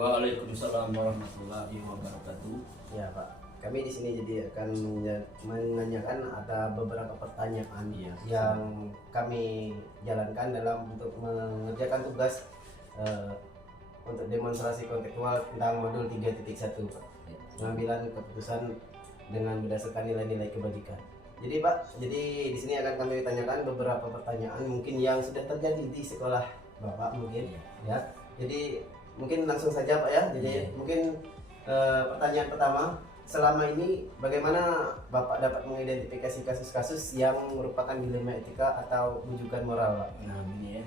Waalaikumsalam warahmatullahi wabarakatuh. Ya Pak, kami di sini jadi akan menanyakan ada beberapa pertanyaan yang kami jalankan dalam untuk mengerjakan tugas untuk demonstrasi kontekstual tentang modul 3.1 Pak. Pengambilan keputusan dengan berdasarkan nilai-nilai kebajikan. Jadi Pak, di sini akan kami tanyakan beberapa pertanyaan mungkin yang sudah terjadi di sekolah Bapak mungkin ya. Jadi mungkin langsung saja Pak ya. Jadi mungkin pertanyaan pertama, selama ini bagaimana Bapak dapat mengidentifikasi kasus-kasus yang merupakan dilema etika atau rujukan moral Pak? Nah ini ya,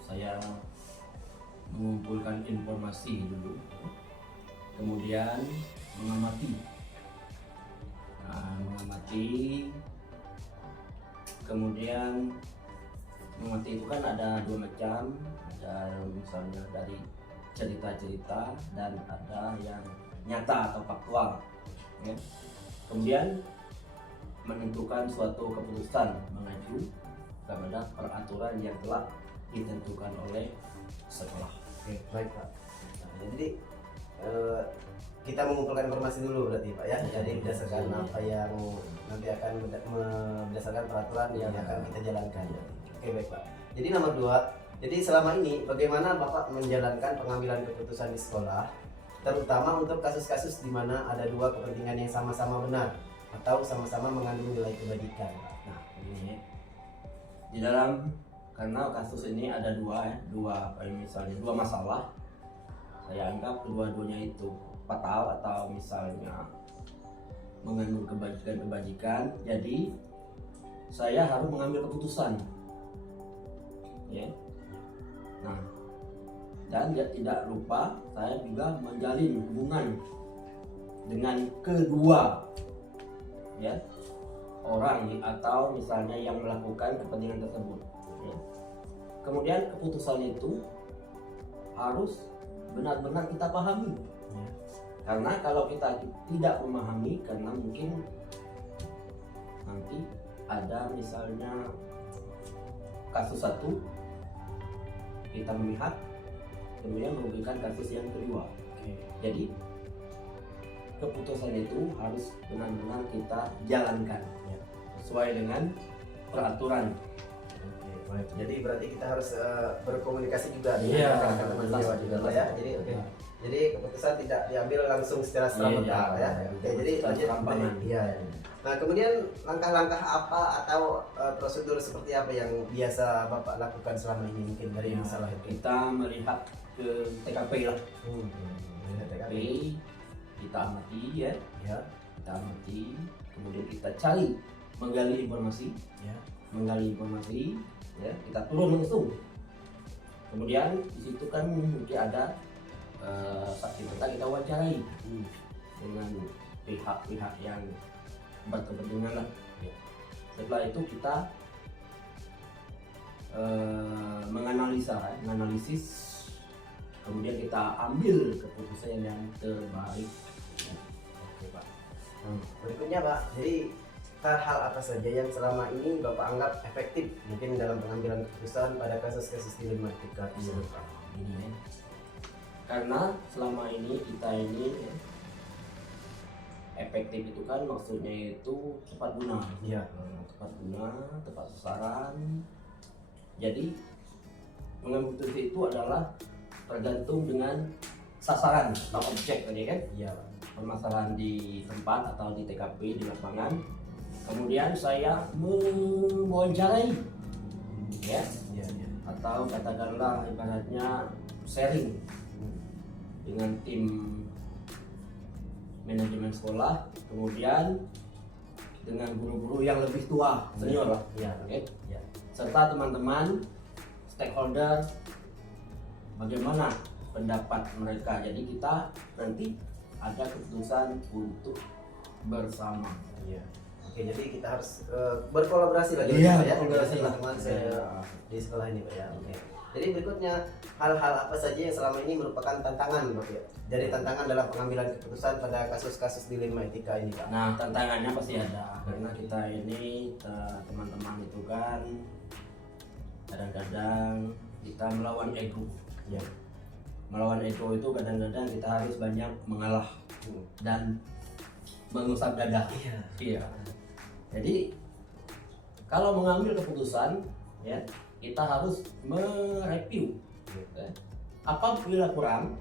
saya mengumpulkan informasi dulu, kemudian mengamati. Kemudian mengamati itu kan ada dua macam, ada misalnya dari cerita-cerita dan ada yang nyata atau faktual ya. Kemudian menentukan suatu keputusan mengacu kepada peraturan yang telah ditentukan oleh sekolah. Oke, baik Pak. Nah, jadi kita mengumpulkan informasi dulu berarti Pak ya. Jadi berdasarkan apa yang nanti akan berdasarkan peraturan yang akan kita jalankan. Oke, baik Pak. Jadi nomor 2, jadi selama ini bagaimana Bapak menjalankan pengambilan keputusan di sekolah, terutama untuk kasus-kasus di mana ada dua kepentingan yang sama-sama benar atau sama-sama mengandung nilai kebajikan. Nah, ini di dalam, karena kasus ini ada misalnya dua masalah, saya anggap kedua-duanya itu fatal atau misalnya mengandung kebajikan, jadi saya harus mengambil keputusan ya. Nah, dan tidak lupa saya juga menjalin hubungan dengan kedua ya orang atau misalnya yang melakukan kepentingan tersebut ya. Kemudian keputusan itu harus benar-benar kita pahami ya. Karena kalau kita tidak memahami, karena mungkin nanti ada misalnya kasus satu kita memihak, kemudian merugikan kasus yang kedua. Jadi keputusan itu harus benar-benar kita jalankan ya, sesuai dengan peraturan. Oke, baik. Jadi berarti kita harus berkomunikasi juga dengan teman-teman juga Pak ya. Jadi jadi keputusan tidak diambil langsung secara serta-merta ya. Oke, jadi lanjut. Iya. Nah, kemudian langkah-langkah apa atau prosedur seperti apa yang biasa Bapak lakukan selama ini mungkin dari masalah itu? Kita melihat ke TKP lah. TKP. Kita amati ya. Kita amati, kemudian kita cari menggali informasi ya, kita turun langsung. Kemudian di situ kan mungkin ada saksi mata, kita wawancarai dengan pihak-pihak yang berkepentingan lah ya. Setelah itu kita menganalisis, kemudian kita ambil keputusan yang terbaik. Oke Pak. Berikutnya Pak, jadi hal-hal apa saja yang selama ini Bapak anggap efektif mungkin dalam pengambilan keputusan pada kasus-kasus dilema etika tersebut Pak? Ini ya. Karena selama ini kita ini ya, efektif itu kan maksudnya itu tepat guna. Iya. Tepat guna, tepat sasaran. Jadi mengambil keputusan itu adalah tergantung dengan sasaran atau objek tadi kan. Iya. Permasalahan di tempat atau di TKP di lapangan. Kemudian saya mewawancarai ya. Atau katakanlah ibaratnya sharing dengan tim manajemen sekolah, kemudian dengan guru-guru yang lebih tua, senior lah, serta teman-teman stakeholder, bagaimana pendapat mereka. Jadi kita nanti ada keputusan untuk bersama. Oke, jadi kita harus berkolaborasi lagi ya, dengan teman-teman di sekolah ini Pak ya. Oke. Jadi berikutnya, hal-hal apa saja yang selama ini merupakan tantangan Pak ya? Dari tantangan dalam pengambilan keputusan pada kasus-kasus dilema etika ini Pak? Nah, tantangannya pasti ada, karena kita ini teman-teman itu kan kadang-kadang kita melawan ego. Ya. melawan ego itu kadang-kadang kita harus banyak mengalah dan mengusap dada. Iya. Jadi kalau mengambil keputusan, ya kita harus mereview. Ya. Apabila kurang,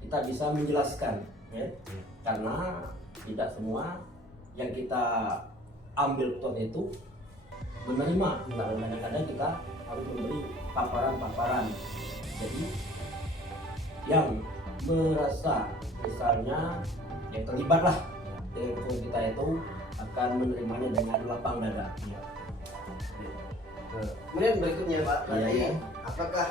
kita bisa menjelaskan, ya. Karena tidak semua yang kita ambil keputusan itu menerima. Kadang-kadang kita harus memberi paparan-paparan. Jadi yang merasa misalnya yang terlibat lah dengan keputusan kita itu akan menerimanya dengan lapang dada. Ya. Kemudian berikutnya Pak, berarti Iya. apakah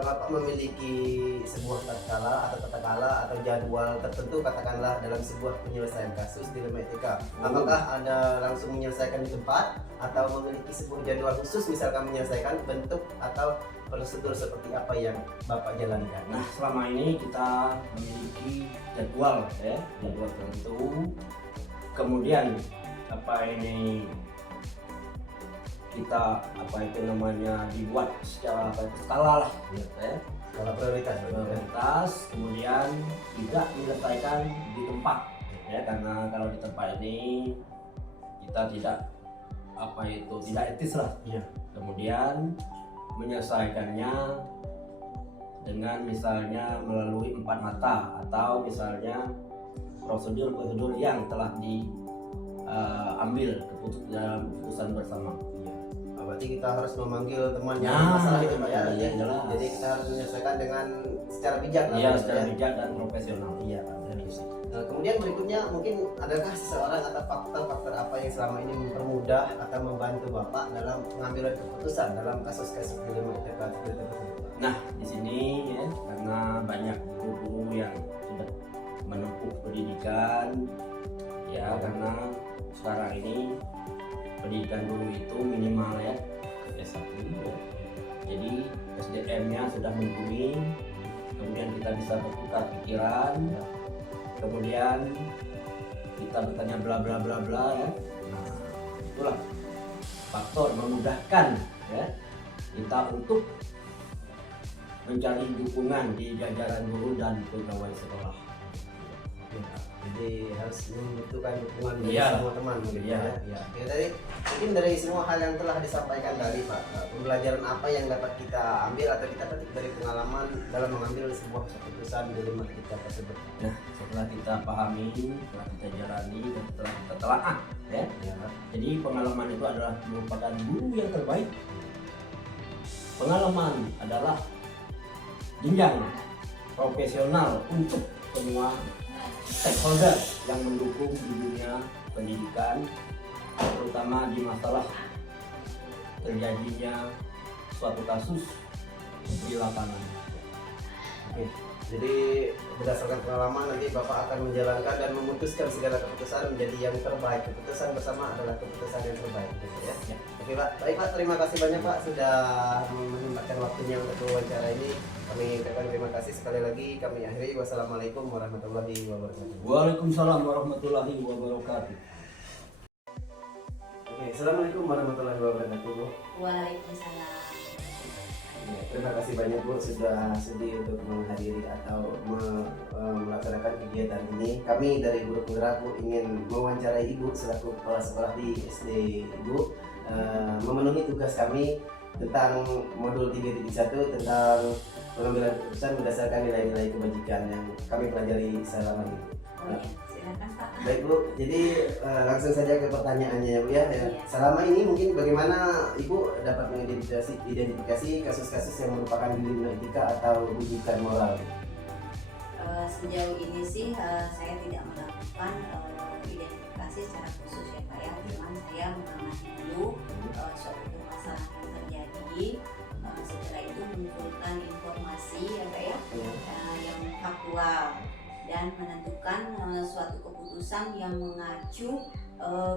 Bapak memiliki sebuah tata kala atau jadwal tertentu katakanlah dalam sebuah penyelesaian kasus dilema etika? Apakah Anda langsung menyelesaikan di tempat atau memiliki sebuah jadwal khusus misalkan menyelesaikan bentuk atau prosedur seperti apa yang Bapak jalankan? Nah, selama ini kita memiliki jadwal, ya, jadwal tertentu. Kemudian kita dibuat secara skala lah, ya. Skala prioritas. Kemudian tidak menyelesaikan di tempat, ya, karena kalau di tempat ini kita tidak etis lah. Iya. Kemudian menyelesaikannya dengan misalnya melalui 4 mata atau misalnya prosedur yang telah diambil dalam keputusan bersama. Berarti kita harus memanggil teman yang Nah, masalah itu Pak ya. iya, jelas. Jadi kita harus menyelesaikan dengan secara bijak lah, Iya, Pak, secara ya. bijak dan profesional. Iya Pak. Nah, kemudian berikutnya mungkin adakah seseorang atau faktor-faktor apa yang selama ini mempermudah atau membantu Bapak dalam pengambilan keputusan dalam kasus-kasus dilema etika tersebut? Nah, di sini ya, karena banyak guru-guru yang sudah menempuh pendidikan, ya, karena sekarang ini pendidikan guru itu minimal ya S1, ya. Jadi SDM-nya sudah mumpuni, kemudian kita bisa bertukar pikiran, kemudian kita bertanya bla bla bla bla, ya. Nah, itulah faktor memudahkan, ya, kita untuk mencari dukungan di jajaran guru dan pegawai sekolah. Jadi harus membutuhkan dukungan dari Iya. semua teman gitu Iya. ya. Oke, tadi mungkin dari semua hal yang telah disampaikan tadi Pak, pembelajaran apa yang dapat kita ambil atau kita petik dari pengalaman dalam mengambil sebuah keputusan dilema etika tersebut? Nah, setelah kita pahami, setelah kita jalani, dan setelah kita telaah, ya. Ya. Jadi pengalaman itu adalah merupakan guru yang terbaik. Pengalaman adalah jenjang profesional untuk semua stakeholder yang mendukung di dunia pendidikan, terutama di masalah terjadinya suatu kasus di lapangan. Oke. Jadi berdasarkan pengalaman nanti Bapak akan menjalankan dan memutuskan segala keputusan menjadi yang terbaik. Keputusan bersama adalah keputusan yang terbaik, gitu ya. Ya. Oke Pak, baik Pak, terima kasih banyak Pak sudah menyempatkan waktunya untuk wawancara ini. Kami ucapkan terima kasih sekali lagi. Kami akhiri. Wassalamualaikum warahmatullahi wabarakatuh. Waalaikumsalam warahmatullahi wabarakatuh. Oke, assalamualaikum warahmatullahi wabarakatuh. Bu. Waalaikumsalam. Ya, terima kasih banyak Bu sudah sudi untuk menghadiri atau melaksanakan kegiatan ini. Kami dari Guru Penggerak Bu ingin mewawancarai Ibu selaku kepala sekolah di SD Ibu, memenuhi tugas kami tentang modul 3.1 tentang pengambilan keputusan berdasarkan nilai-nilai kebajikan yang kami pelajari selama ini. Oh, ya. Silakan Pak. Baik Bu, jadi langsung saja ke pertanyaannya ya Bu ya. Iya. Selama ini mungkin bagaimana Ibu dapat mengidentifikasi kasus-kasus yang merupakan dilema etika atau rujukan moral? Sejauh ini sih saya tidak melakukan identifikasi secara khusus ya Pak ya. Cuman saya mengamati dulu suatu masalah yang terjadi. Setelah itu mengumpulkan informasi ya Pak ya, yang faktual dan menentukan suatu keputusan yang mengacu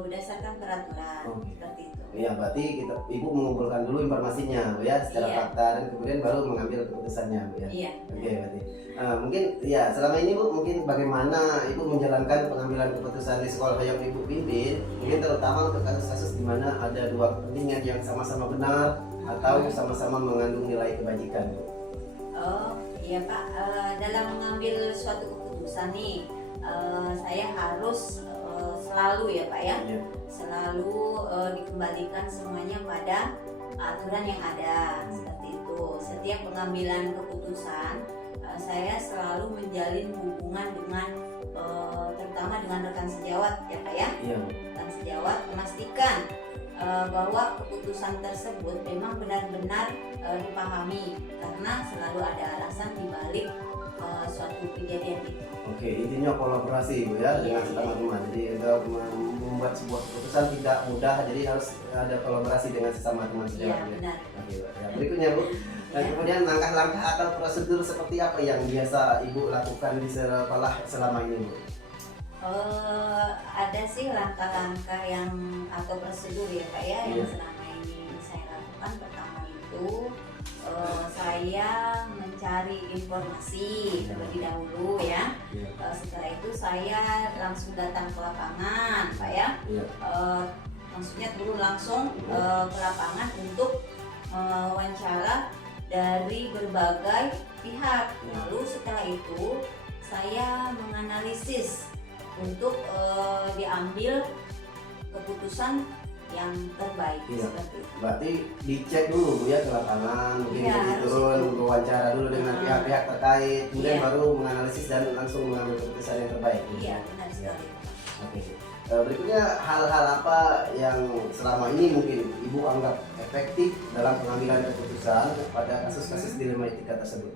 berdasarkan peraturan. Seperti itu. Ya berarti Ibu mengumpulkan dulu informasinya Bu ya secara Iya. fakta dan kemudian baru mengambil keputusannya Bu ya. Iya. Oke berarti mungkin ya selama ini Bu mungkin bagaimana Ibu menjalankan pengambilan keputusan di sekolah yang Ibu pimpin, mungkin terutama untuk kasus-kasus di mana ada dua kepentingan yang sama-sama benar atau sama-sama mengandung nilai kebajikan Bu. Oke. Iya Pak, dalam mengambil suatu keputusan nih, saya harus selalu ya Pak ya, Iya. selalu dikembalikan semuanya pada aturan yang ada seperti itu. Setiap pengambilan keputusan, saya selalu menjalin hubungan dengan terutama dengan rekan sejawat ya Pak ya. Iya. Rekan sejawat memastikan bahwa keputusan tersebut memang benar-benar dipahami karena selalu ada alasan dibalik suatu kejadian itu. Oke, intinya kolaborasi Bu ya dengan teman-teman. Jadi untuk membuat sebuah keputusan tidak mudah, jadi harus ada kolaborasi dengan sesama teman Iya sejawat. benar. Oke, Pak. Ya, berikutnya Bu. Dan kemudian langkah-langkah atau prosedur seperti apa yang biasa Ibu lakukan di sekolah selama ini Bu? Ada sih langkah-langkah yang atau prosedur ya Pak ya yang Iya. selama ini saya lakukan. Pertama itu saya mencari informasi terlebih dahulu ya. Iya. Setelah itu saya langsung datang ke lapangan Pak ya. Iya. Maksudnya turun langsung ke lapangan untuk wawancara dari berbagai pihak. Lalu setelah itu saya menganalisis untuk diambil keputusan yang terbaik. Iya. Seperti itu. Berarti dicek dulu Bu ya ke lapangan, mungkin Iya, jadi harus turun itu. wawancara dulu dengan Hmm. pihak-pihak terkait, kemudian Iya. baru menganalisis dan langsung mengambil keputusan yang terbaik. Iya benar sekali. Oke. Berikutnya hal-hal apa yang selama ini mungkin Ibu anggap efektif dalam pengambilan keputusan pada kasus-kasus dilema etika tersebut?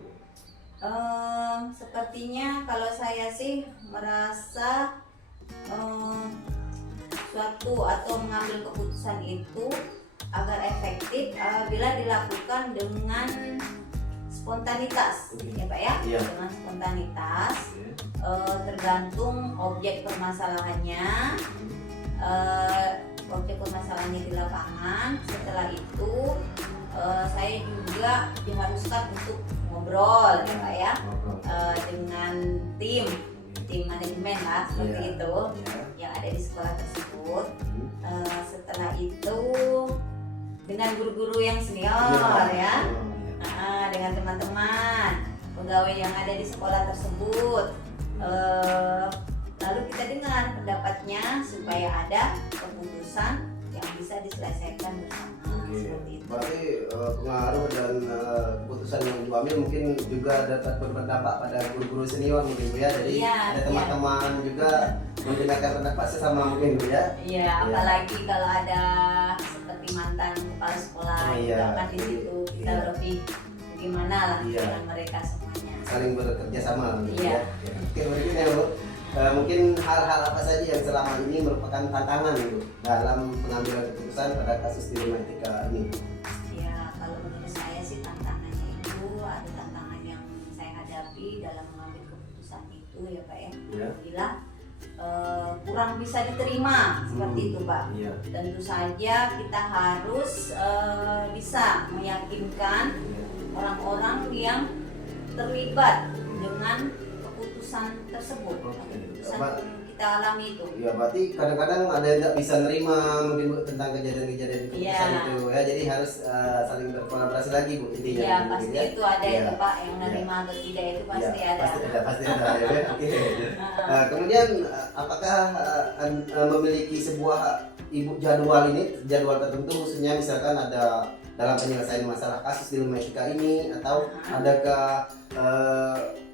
Sepertinya kalau saya sih merasa suatu atau mengambil keputusan itu agar efektif bila dilakukan dengan spontanitas ya Pak ya. Iya. Dengan spontanitas tergantung objek permasalahannya, objek permasalahannya di lapangan. Setelah itu saya juga diharuskan untuk ngobrol ya Pak ya dengan tim manajemen lah seperti Iya. itu Iya. yang ada di sekolah tersebut. Setelah itu dengan guru-guru yang senior ya, dengan teman-teman pegawai yang ada di sekolah tersebut. Lalu kita dengar pendapatnya supaya ada keputusan yang bisa diselesaikan bersama. Seperti itu. Berarti pengaruh dan keputusan yang diambil mungkin juga dapat berdampak pada guru-guru senior mungkin Bu ya. Jadi Iya, ada iya. teman-teman juga mendengarkan pendapat sesama mungkin Bu ya. Iya, apalagi kalau ada seperti mantan kepala sekolah Oh, juga iya. kan di situ kita Iya. lebih gimana lah Iya. dengan mereka semuanya. Saling bekerja sama gitu Iya. ya. Oke, berikutnya Bu. Mungkin hal-hal apa saja yang selama ini merupakan tantangan Bu dalam pengambilan keputusan pada kasus dilema etika ini? Ya, kalau menurut saya sih tantangannya itu ada tantangan yang saya hadapi dalam mengambil keputusan itu ya Pak ya. Ya. Bila kurang bisa diterima seperti itu Pak. Iya. Tentu saja kita harus bisa meyakinkan orang-orang yang terlibat dengan keputusan tersebut, keputusan Ba- kita alami itu. Ya berarti kadang-kadang ada yang nggak bisa nerima mungkin Bu tentang kejadian-kejadian keputusan Iya. itu ya, jadi harus saling berkolaborasi lagi Bu intinya. Iya mungkin, pasti ya. itu ada Iya. itu Pak yang nerima atau tidak itu pasti Ya, ada. pasti ada ya. Oke. Nah, Kemudian apakah memiliki sebuah Ibu jadwal tertentu khususnya misalkan ada dalam penyelesaian masalah kasus dilema etika ini, atau adakah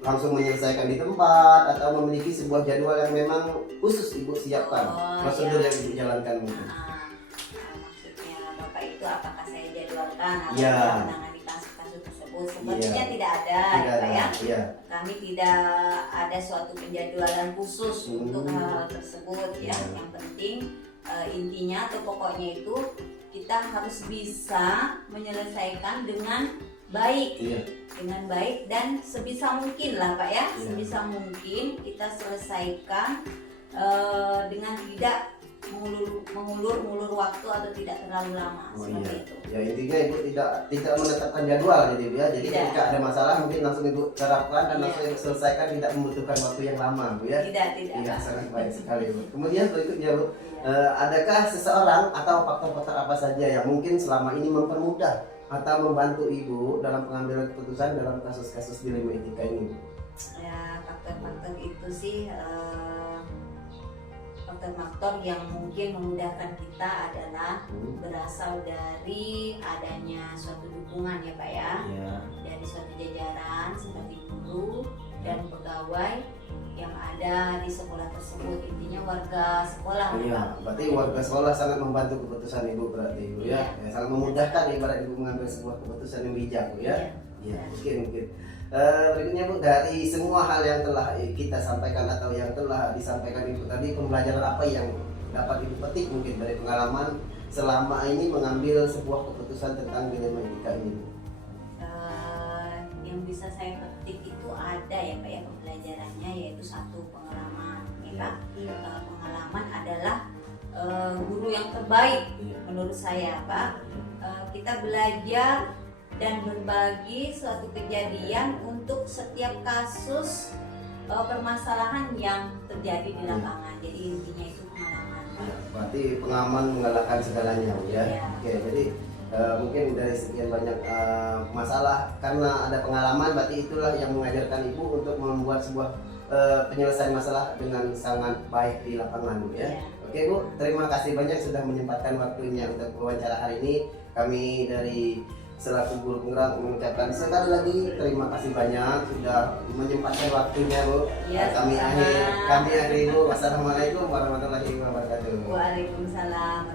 langsung menyelesaikan di tempat atau memiliki sebuah jadwal yang memang khusus Ibu siapkan, prosedur iya. yang Ibu jalankan mungkin? Maksudnya Bapak itu apakah saya jadwalkan atau Iya. menangani kasus-kasus tersebut? Sepertinya Iya. tidak ada Tidak ya Pak ada. ya. Iya. Kami tidak ada suatu penjadwalan khusus untuk Hmm. hal-hal tersebut ya. Iya. Yang penting intinya atau pokoknya itu kita harus bisa menyelesaikan dengan baik, Iya. dengan baik dan sebisa mungkin lah Pak ya. Iya. Sebisa mungkin kita selesaikan dengan tidak mengulur waktu atau tidak terlalu lama Oh, seperti iya. itu. Ya intinya Ibu tidak menetapkan jadwal jadi Bu ya. Jadi Tidak. ketika ada masalah mungkin langsung Ibu terapkan dan Iya. langsung Ibu selesaikan, tidak membutuhkan waktu yang lama Bu ya. Tidak. Iya, Pak. sangat baik sekali Bu. Kemudian berikutnya Bu, Iya. adakah seseorang atau faktor-faktor apa saja yang mungkin selama ini mempermudah atau membantu Ibu dalam pengambilan keputusan dalam kasus-kasus dilema etika ini? Ya, faktor-faktor itu sih faktor-faktor yang mungkin memudahkan kita adalah berasal dari adanya suatu dukungan ya Pak ya, dari suatu jajaran seperti guru dan pegawai yang ada di sekolah tersebut, intinya warga sekolah. Iya, berarti warga sekolah sangat membantu keputusan Ibu berarti Ibu ya, sangat memudahkan ibarat Ibu mengambil sebuah keputusan yang bijak Bu ya. Iya, mungkin. Berikutnya Bu, dari semua hal yang telah kita sampaikan atau yang telah disampaikan Ibu tadi, pembelajaran apa yang dapat Ibu petik mungkin dari pengalaman selama ini mengambil sebuah keputusan tentang dilema etika ini? Yang bisa saya petik itu ada ya Pak ya pembelajarannya, yaitu satu pengalaman ya Pak. Pengalaman adalah guru yang terbaik menurut saya Pak. Kita belajar dan berbagi suatu kejadian untuk setiap kasus permasalahan yang terjadi di lapangan. Jadi intinya itu pengalaman. Berarti pengalaman mengalahkan segalanya ya. Oke, jadi mungkin dari sekian banyak masalah karena ada pengalaman, berarti itulah yang mengajarkan Ibu untuk membuat sebuah penyelesaian masalah dengan sangat baik di lapangan ya. Oke Bu, terima kasih banyak sudah menyempatkan waktunya untuk wawancara hari ini. Kami dari selaku guru penggerak mengucapkan sekali lagi terima kasih banyak sudah menyempatkan waktunya Bu. Kami akhiri Bu. Wassalamualaikum warahmatullahi wabarakatuh. Waalaikumsalam.